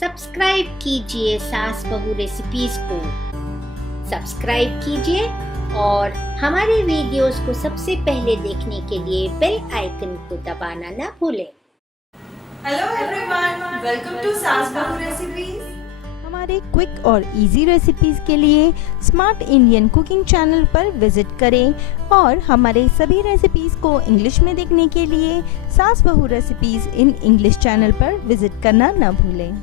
Subscribe कीजिए सास बहू रेसिपीज को। सब्सक्राइब कीजिए और हमारे वीडियोस को सबसे पहले देखने के लिए बेल आइकन को दबाना ना भूलें। हेलो एवरीवन, वेलकम टू सास बहू रेसिपीज। हमारे क्विक और इजी रेसिपीज के लिए स्मार्ट इंडियन कुकिंग चैनल पर विजिट करें और हमारे सभी रेसिपीज को इंग्लिश में देखने के लिए सास बहू रेसिपीज इन इंग्लिश चैनल पर विजिट करना न भूलें।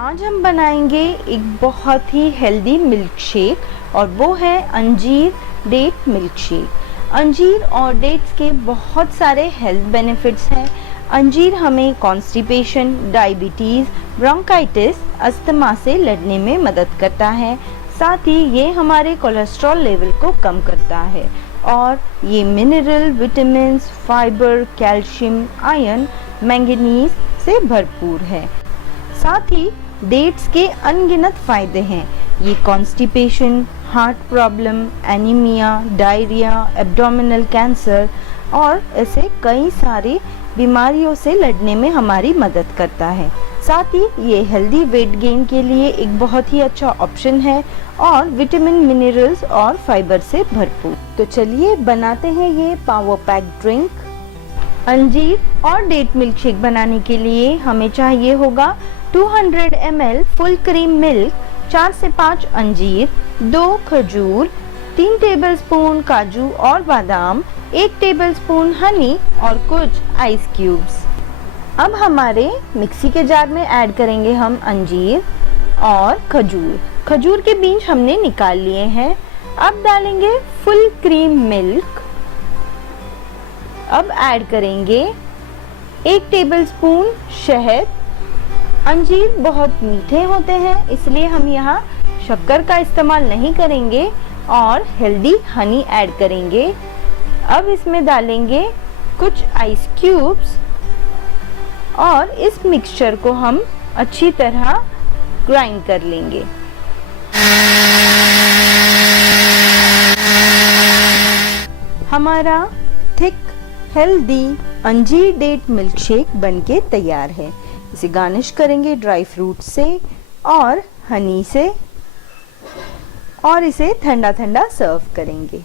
आज हम बनाएंगे एक बहुत ही हेल्दी मिल्क शेक और वो है अंजीर डेट मिल्क शेक। अंजीर और डेट्स के बहुत सारे हेल्थ बेनिफिट्स हैं। अंजीर हमें कॉन्स्टिपेशन, डायबिटीज़, ब्रोंकाइटिस, अस्थमा से लड़ने में मदद करता है। साथ ही ये हमारे कोलेस्ट्रॉल लेवल को कम करता है और ये mineral, vitamins, fibre, calcium, iron, manganese से भरपूर है। साथ ही डेट्स के अनगिनत फ़ायदे हैं। ये constipation, heart problem, anaemia, diarrhoea, abdominal cancer और ऐसे कई सारी बीमारियों से लड़ने में हमारी मदद करता है। साथ ही ये हेल्दी वेट गेन के लिए एक बहुत ही अच्छा ऑप्शन है और विटामिन, मिनरल्स और फाइबर से भरपूर। तो चलिए बनाते हैं ये पावर पैक ड्रिंक। अंजीर और डेट मिल्क शेक बनाने के लिए हमें चाहिए होगा 200 ml फुल क्रीम मिल्क, 4 से 5 अंजीर, 2 खजूर, 3 टेबलस्पून काजू और बादाम, 1 टेबलस्पून हनी और कुछ आइस क्यूब्स। अब हमारे मिक्सी के जार में ऐड करेंगे हम अंजीर और खजूर। खजूर के बीज हमने निकाल लिए हैं। अब डालेंगे फुल क्रीम मिल्क। अब ऐड करेंगे 1 टेबलस्पून शहद। अंजीर बहुत मीठे होते हैं इसलिए हम यहाँ शक्कर का इस्तेमाल नहीं करेंगे और हेल्दी हनी ऐड करेंगे। अब इसमें डालेंगे कुछ आइस क्यूब्स और इस मिक्सचर को हम अच्छी तरह ग्राइंड कर लेंगे। हमारा थिक हेल्दी अंजीर डेट मिल्क शेक बनके तैयार है। इसे गार्निश करेंगे ड्राई फ्रूट से और हनी से और इसे ठंडा ठंडा सर्व करेंगे।